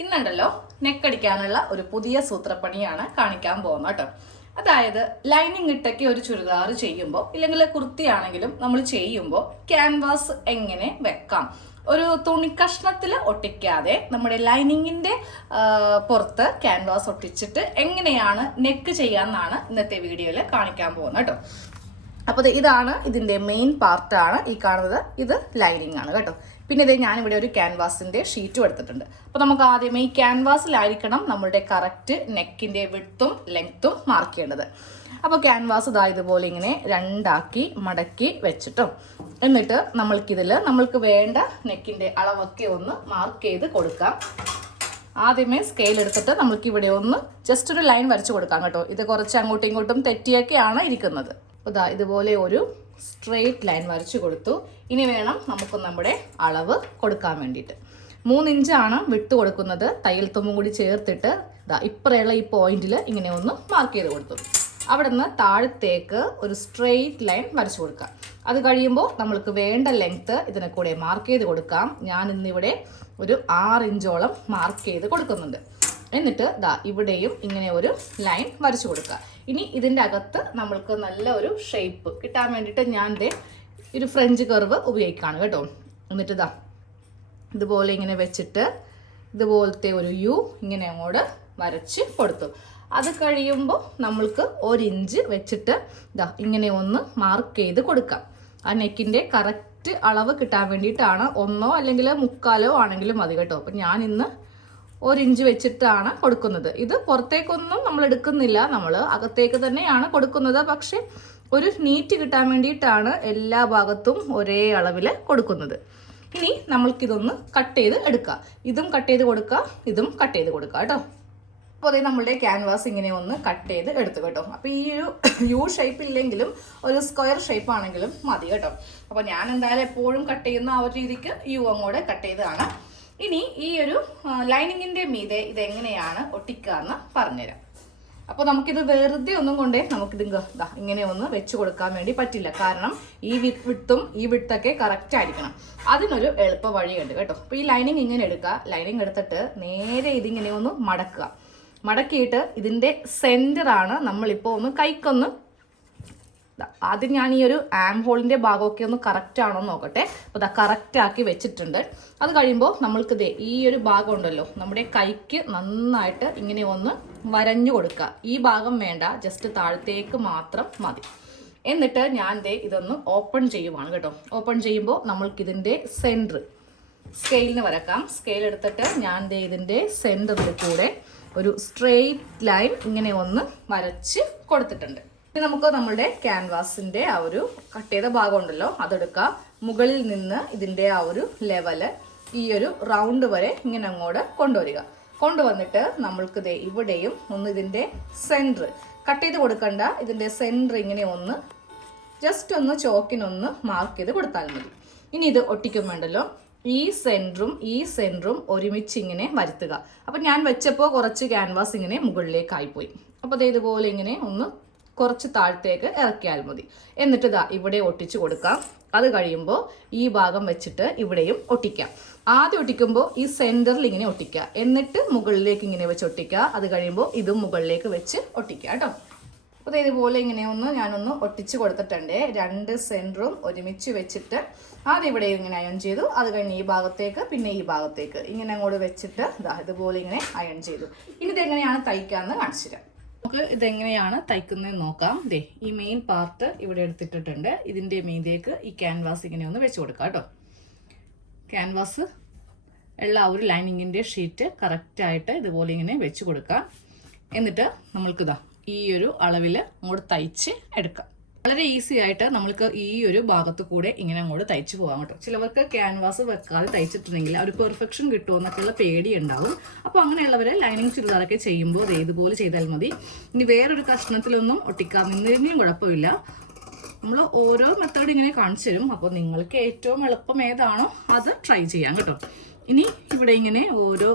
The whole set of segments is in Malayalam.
ഇന്നുണ്ടല്ലോ നെക്കടിക്കാനുള്ള ഒരു പുതിയ സൂത്രപ്പണിയാണ് കാണിക്കാൻ പോകുന്നത് കേട്ടോ. അതായത് ലൈനിങ് ഇട്ടൊക്കെ ഒരു ചുരിദാർ ചെയ്യുമ്പോൾ ഇല്ലെങ്കിൽ കുർത്തിയാണെങ്കിലും നമ്മൾ ചെയ്യുമ്പോൾ ക്യാൻവാസ് എങ്ങനെ വെക്കാം? ഒരു തുണിക്കഷ്ണത്തിൽ ഒട്ടിക്കാതെ നമ്മുടെ ലൈനിങ്ങിന്റെ പുറത്ത് ക്യാൻവാസ് ഒട്ടിച്ചിട്ട് എങ്ങനെയാണ് നെക്ക് ചെയ്യാമെന്നാണ് ഇന്നത്തെ വീഡിയോയിൽ കാണിക്കാൻ പോകുന്നത് കേട്ടോ. അപ്പോൾ ഇതാണ് ഇതിന്റെ മെയിൻ പാർട്ടാണ് ഈ കാണുന്നത്. ഇത് ലൈനിങ് ആണ് കേട്ടോ. പിന്നെ ഇത് ഞാനിവിടെ ഒരു ക്യാൻവാസിന്റെ ഷീറ്റും എടുത്തിട്ടുണ്ട്. അപ്പോൾ നമുക്ക് ആദ്യമേ ഈ ക്യാൻവാസിലായിരിക്കണം നമ്മളുടെ കറക്റ്റ് നെക്കിന്റെ വിട്ടും ലെങ്ത്തും മാർക്ക് ചെയ്യേണ്ടത്. അപ്പോൾ ക്യാൻവാസ് ഇതാ ഇതുപോലെ ഇങ്ങനെ രണ്ടാക്കി മടക്കി വെച്ചിട്ടും. എന്നിട്ട് നമ്മൾക്കിതിൽ നമ്മൾക്ക് വേണ്ട നെക്കിന്റെ അളവൊക്കെ ഒന്ന് മാർക്ക് ചെയ്ത് കൊടുക്കാം. ആദ്യമേ സ്കെയിൽ എടുത്തിട്ട് നമുക്ക് ഇവിടെ ഒന്ന് ജസ്റ്റ് ഒരു ലൈൻ വരച്ചു കൊടുക്കാം കേട്ടോ. ഇത് കുറച്ച് അങ്ങോട്ടും ഇങ്ങോട്ടും തെറ്റിയൊക്കെയാണ് ഇരിക്കുന്നത്. ദാ ഇതുപോലെ ഒരു സ്ട്രെയിറ്റ് ലൈൻ വരച്ചു കൊടുത്തു. ഇനി വേണം നമുക്ക് നമ്മുടെ അളവ് കൊടുക്കാൻ വേണ്ടിയിട്ട്. മൂന്നിഞ്ചാണ് വിട്ട് കൊടുക്കുന്നത്. തയ്യൽ തുമ്പും കൂടി ചേർത്തിട്ട് ഇതാ ഇപ്പറയുള്ള ഈ പോയിന്റിൽ ഇങ്ങനെ ഒന്ന് മാർക്ക് ചെയ്ത് കൊടുത്തു. അവിടെ നിന്ന് താഴത്തേക്ക് ഒരു സ്ട്രെയിറ്റ് ലൈൻ വരച്ചു കൊടുക്കാം. അത് കഴിയുമ്പോൾ നമ്മൾക്ക് വേണ്ട ലെങ്ത്ത് ഇതിനെ കൂടെ മാർക്ക് ചെയ്ത് കൊടുക്കാം. ഞാൻ ഇന്നിവിടെ ഒരു ആറ് ഇഞ്ചോളം മാർക്ക് ചെയ്ത് കൊടുക്കുന്നുണ്ട്. എന്നിട്ട് ദാ ഇവിടെയും ഇങ്ങനെ ഒരു ലൈൻ വരച്ചു കൊടുക്കുക. ഇനി ഇതിന്റെ അകത്ത് നമ്മൾക്ക് നല്ല ഒരു ഷേപ്പ് കിട്ടാൻ വേണ്ടിയിട്ട് ഞാൻ ദേ ഒരു ഫ്രഞ്ച് കർവ് ഉപയോഗിക്കുകയാണ് കേട്ടോ. എന്നിട്ട് ദാ ഇതുപോലെ ഇങ്ങനെ വെച്ചിട്ട് ഇതുപോലത്തെ ഒരു യു ഇങ്ങനെ അങ്ങോട്ട് വരച്ച് കൊടുത്തു. അത് കഴിയുമ്പോൾ നമ്മൾക്ക് ഒരിഞ്ച് വെച്ചിട്ട് ഇതാ ഇങ്ങനെ ഒന്ന് മാർക്ക് ചെയ്ത് കൊടുക്കാം. ആ നെക്കിന്റെ കറക്റ്റ് അളവ് കിട്ടാൻ വേണ്ടിയിട്ടാണ് ഒന്നോ അല്ലെങ്കിൽ മുക്കാലോ ആണെങ്കിലും മതി കേട്ടോ. അപ്പം ഞാൻ ഇന്ന് ഒരു ഇഞ്ച് വെച്ചിട്ടാണ് കൊടുക്കുന്നത്. ഇത് പുറത്തേക്കൊന്നും നമ്മൾ എടുക്കുന്നില്ല. നമ്മൾ അകത്തേക്ക് തന്നെയാണ് കൊടുക്കുന്നത്. പക്ഷെ ഒരു നീറ്റ് കിട്ടാൻ വേണ്ടിയിട്ടാണ് എല്ലാ ഭാഗത്തും ഒരേ അളവിൽ കൊടുക്കുന്നത്. ഇനി നമ്മൾക്കിതൊന്ന് കട്ട് ചെയ്ത് എടുക്കാം. ഇതും കട്ട് ചെയ്ത് കൊടുക്കുക ഇതും കട്ട് ചെയ്ത് കൊടുക്കുക കേട്ടോ. അപ്പോൾ അതേ നമ്മളുടെ ക്യാൻവാസ് ഇങ്ങനെ ഒന്ന് കട്ട് ചെയ്ത് എടുത്തു കേട്ടോ. അപ്പോൾ ഈ ഒരു യു ഷേപ്പ് ഇല്ലെങ്കിലും ഒരു സ്ക്വയർ ഷേപ്പ് ആണെങ്കിലും മതി കേട്ടോ. അപ്പോൾ ഞാൻ എന്തായാലും എപ്പോഴും കട്ട് ചെയ്യുന്ന ആ ഒരു രീതിക്ക് യു അങ്ങോട്ട് കട്ട് ചെയ്തതാണ്. ഇനി ഈ ഒരു ലൈനിങ്ങിന്റെ മീതെ ഇത് എങ്ങനെയാണ് ഒട്ടിക്കുക എന്ന് പറഞ്ഞുതരാം. അപ്പോൾ നമുക്കിത് വെറുതെ ഒന്നും കൊണ്ടേ നമുക്കിത് ഇങ്ങനെ ഒന്ന് വെച്ച് കൊടുക്കാൻ വേണ്ടി പറ്റില്ല. കാരണം ഈ വിത്തും ഈ വിത്തൊക്കെ കറക്റ്റ് ആയിരിക്കണം. അതിനൊരു എളുപ്പ വഴിയുണ്ട് കേട്ടോ. അപ്പോൾ ഈ ലൈനിങ് ഇങ്ങനെ എടുക്കുക. ലൈനിങ് എടുത്തിട്ട് നേരെ ഇതിങ്ങനെ ഒന്ന് മടക്കുക. മടക്കിയിട്ട് ഇതിന്റെ ഇതിന്റെ സെന്ററാണ് നമ്മളിപ്പോൾ ഒന്ന് കൈക്കൊന്ന് ആദ്യം ഞാൻ ഈ ഒരു ആം ഹോളിന്റെ ഭാഗമൊക്കെ ഒന്ന് കറക്റ്റ് ആണോ എന്ന് നോക്കട്ടെ. അപ്പോൾ അതാ കറക്റ്റ് ആക്കി വെച്ചിട്ടുണ്ട്. അത് കഴിയുമ്പോൾ നമ്മൾക്ക് ദേ ഈ ഒരു ഭാഗം ഉണ്ടല്ലോ നമ്മുടെ കൈക്ക് നന്നായിട്ട് ഇങ്ങനെ ഒന്ന് വരഞ്ഞു കൊടുക്കുക. ഈ ഭാഗം വേണ്ട ജസ്റ്റ് താഴത്തേക്ക് മാത്രം മതി. എന്നിട്ട് ഞാൻ ദേ ഇതൊന്ന് ഓപ്പൺ ചെയ്യുവാണ് കേട്ടോ. ഓപ്പൺ ചെയ്യുമ്പോൾ നമ്മൾക്ക് ഇതിന്റെ സെന്റർ സ്കെയിലിന് വരക്കാം. സ്കെയിൽ എടുത്തിട്ട് ഞാൻ ദേ ഇതിന്റെ സെന്ററിൽ കൂടെ ഒരു സ്ട്രെയിറ്റ് ലൈൻ ഇങ്ങനെ ഒന്ന് വരച്ച് കൊടുത്തിട്ടുണ്ട്. ഇനി നമുക്ക് നമ്മുടെ ക്യാൻവാസിന്റെ ആ ഒരു കട്ട് ചെയ്ത ഭാഗം ഉണ്ടല്ലോ അതെടുക്കാം. മുകളിൽ നിന്ന് ഇതിന്റെ ആ ഒരു ലെവൽ ഈ ഒരു റൗണ്ട് വരെ ഇങ്ങനെ അങ്ങോട്ട് കൊണ്ടുവരിക. കൊണ്ടുവന്നിട്ട് നമ്മൾക്ക് ദേ ഇവിടെയും ഒന്ന് ഇതിന്റെ സെന്റർ കട്ട് ചെയ്ത് കൊടുക്കണ്ട. ഇതിന്റെ സെന്റർ ഇങ്ങനെ ഒന്ന് ജസ്റ്റ് ഒന്ന് ചോക്കിനൊന്ന് മാർക്ക് ചെയ്ത് കൊടുത്താൽ മതി. ഇനി ഇത് ഒട്ടിക്കും വേണ്ടല്ലോ. ഈ സെന്ററും ഈ സെന്ററും ഒരുമിച്ച് ഇങ്ങനെ വരുത്തുക. അപ്പം ഞാൻ വെച്ചപ്പോൾ കുറച്ച് ക്യാൻവാസ് ഇങ്ങനെ മുകളിലേക്കായി പോയി അപ്പോൾ ദേ ഇതുപോലെ ഇങ്ങനെ ഒന്ന് കുറച്ച് താഴത്തേക്ക് ഇറക്കിയാൽ മതി. എന്നിട്ട് ഇതാ ഇവിടെ ഒട്ടിച്ചു കൊടുക്കാം. അത് കഴിയുമ്പോൾ ഈ ഭാഗം വെച്ചിട്ട് ഇവിടെയും ഒട്ടിക്കാം. ആദ്യം ഒട്ടിക്കുമ്പോൾ ഈ സെന്ററിൽ ഇങ്ങനെ ഒട്ടിക്കുക. എന്നിട്ട് മുകളിലേക്ക് ഇങ്ങനെ വെച്ച് ഒട്ടിക്കുക. അത് കഴിയുമ്പോൾ ഇതും മുകളിലേക്ക് വെച്ച് ഒട്ടിക്കുക കേട്ടോ. അപ്പോൾ ഇതുപോലെ ഇങ്ങനെ ഒന്ന് ഞാനൊന്ന് ഒട്ടിച്ച് കൊടുത്തിട്ടുണ്ട്. രണ്ട് സെന്ററും ഒരുമിച്ച് വെച്ചിട്ട് ആദ്യം ഇവിടെ ഇങ്ങനെ അയൺ ചെയ്തു. അത് കഴിഞ്ഞ് ഈ ഭാഗത്തേക്ക് പിന്നെ ഈ ഭാഗത്തേക്ക് ഇങ്ങനെ അങ്ങോട്ട് വെച്ചിട്ട് ഇതാ ഇതുപോലെ ഇങ്ങനെ അയൺ ചെയ്തു. ഇനി ഇതെങ്ങനെയാണ് തയ്ക്കാമെന്ന് കാണിച്ചു തരാം. നമുക്ക് ഇതെങ്ങനെയാണ് തയ്ക്കുന്നത് നോക്കാം. ദേ ഈ മെയിൻ പാർട്ട് ഇവിടെ എടുത്തിട്ടിട്ടുണ്ട്. ഇതിന്റെ മീതേക്ക് ഈ ക്യാൻവാസ് ഇങ്ങനെ ഒന്ന് വെച്ച് കൊടുക്കാം കേട്ടോ. ക്യാൻവാസ് ഉള്ള ഒരു ലൈനിങ്ങിന്റെ ഷീറ്റ് കറക്റ്റായിട്ട് ഇതുപോലെ ഇങ്ങനെ വെച്ച് കൊടുക്കാം. എന്നിട്ട് നമ്മൾക്കിതാ ഈ ഒരു അളവിൽ അങ്ങോട്ട് തയ്ച്ച് എടുക്കാം. വളരെ ഈസി ആയിട്ട് നമ്മൾക്ക് ഈ ഒരു ഭാഗത്ത് കൂടെ ഇങ്ങനെ അങ്ങോട്ട് തയ്ച്ച് പോകാം കേട്ടോ ചിലവർക്ക് ക്യാൻവാസ് വെക്കാതെ തയ്ച്ചിട്ടുണ്ടെങ്കിൽ ഒരു പെർഫെക്ഷൻ കിട്ടുമോ എന്നൊക്കെയുള്ള പേടി ഉണ്ടാവും അപ്പോൾ അങ്ങനെയുള്ളവരെ ലൈനിങ് ചുരിദാറൊക്കെ ചെയ്യുമ്പോൾ ഇതുപോലെ ചെയ്താൽ മതി. ഇനി വേറൊരു കഷ്ണത്തിലൊന്നും ഒട്ടിക്കാൻ നിന്നിരുന്നെങ്കിലും കുഴപ്പമില്ല. നമ്മൾ ഓരോ മെത്തേഡ് ഇങ്ങനെ കാണിച്ചു തരും. അപ്പോൾ നിങ്ങൾക്ക് ഏറ്റവും എളുപ്പം ഏതാണോ അത് ട്രൈ ചെയ്യാം കേട്ടോ. ഇനി ഇവിടെ ഇങ്ങനെ ഓരോ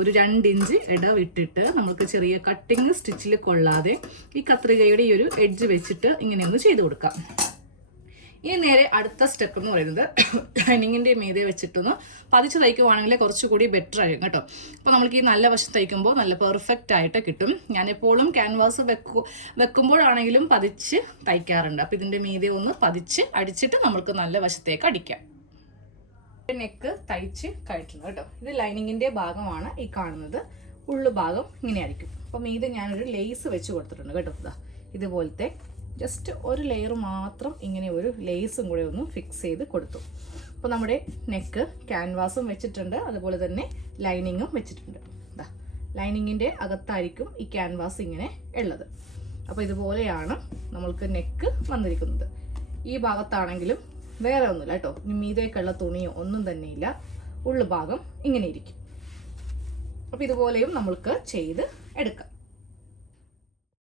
ഒരു രണ്ട് ഇഞ്ച് ഇടവിട്ടിട്ട് നമുക്ക് ചെറിയ കട്ടിങ് സ്റ്റിച്ചിൽ കൊള്ളാതെ ഈ കത്രികയുടെ ഈ ഒരു എഡ്ജ് വെച്ചിട്ട് ഇങ്ങനെ ഒന്ന് ചെയ്ത് കൊടുക്കാം. ഇനി നേരെ അടുത്ത സ്റ്റെപ്പ് എന്ന് പറയുന്നത് ലൈനിങ്ങിന്റെ മീതെ വെച്ചിട്ടൊന്ന് പതിച്ച് തയ്ക്കുവാണെങ്കിൽ കുറച്ചുകൂടി ബെറ്റർ ആയിരിക്കും കേട്ടോ. അപ്പോൾ നമുക്ക് ഈ നല്ല വശം തയ്ക്കുമ്പോൾ നല്ല പെർഫെക്റ്റ് ആയിട്ട് കിട്ടും. ഞാനെപ്പോഴും ക്യാൻവാസ് വെക്കു വെക്കുമ്പോഴാണെങ്കിലും പതിച്ച് തയ്ക്കാറുണ്ട്. അപ്പോൾ ഇതിന്റെ മീതെ ഒന്ന് പതിച്ച് അടിച്ചിട്ട് നമുക്ക് നല്ല വശത്തേക്ക് അടിക്കാം. നെക്ക് തയ്ച്ച് കഴിക്കുന്നത് കേട്ടോ. ഇത് ലൈനിങ്ങിന്റെ ഭാഗമാണ് ഈ കാണുന്നത്. ഉള്ളു ഭാഗം ഇങ്ങനെ ആയിരിക്കും അപ്പം ഇത് ഞാനൊരു ലേസ് വെച്ച് കൊടുത്തിട്ടുണ്ട് കേട്ടോ. ഇതാ ഇതുപോലത്തെ ജസ്റ്റ് ഒരു ലെയർ മാത്രം ഇങ്ങനെ ഒരു ലേസും കൂടെ ഒന്ന് ഫിക്സ് ചെയ്ത് കൊടുത്തു. അപ്പോൾ നമ്മുടെ നെക്ക് ക്യാൻവാസും വെച്ചിട്ടുണ്ട്. അതുപോലെ തന്നെ ലൈനിങ്ങും വെച്ചിട്ടുണ്ട്. ഇതാ ലൈനിങ്ങിന്റെ അകത്തായിരിക്കും ഈ ക്യാൻവാസ് ഇങ്ങനെ ഉള്ളത്. അപ്പോൾ ഇതുപോലെയാണ് നമ്മൾക്ക് നെക്ക് വന്നിരിക്കുന്നത്. ഈ ഭാഗത്താണെങ്കിലും വേറെ ഒന്നുമില്ല കേട്ടോ. ഇനി മീതേക്കുള്ള തുണിയോ ഒന്നും തന്നെയില്ല ഉള്ളു ഭാഗം ഇങ്ങനെ ഇരിക്കും. അപ്പോൾ ഇതുപോലെയും നമ്മൾക്ക് ചെയ്ത് എടുക്കാം.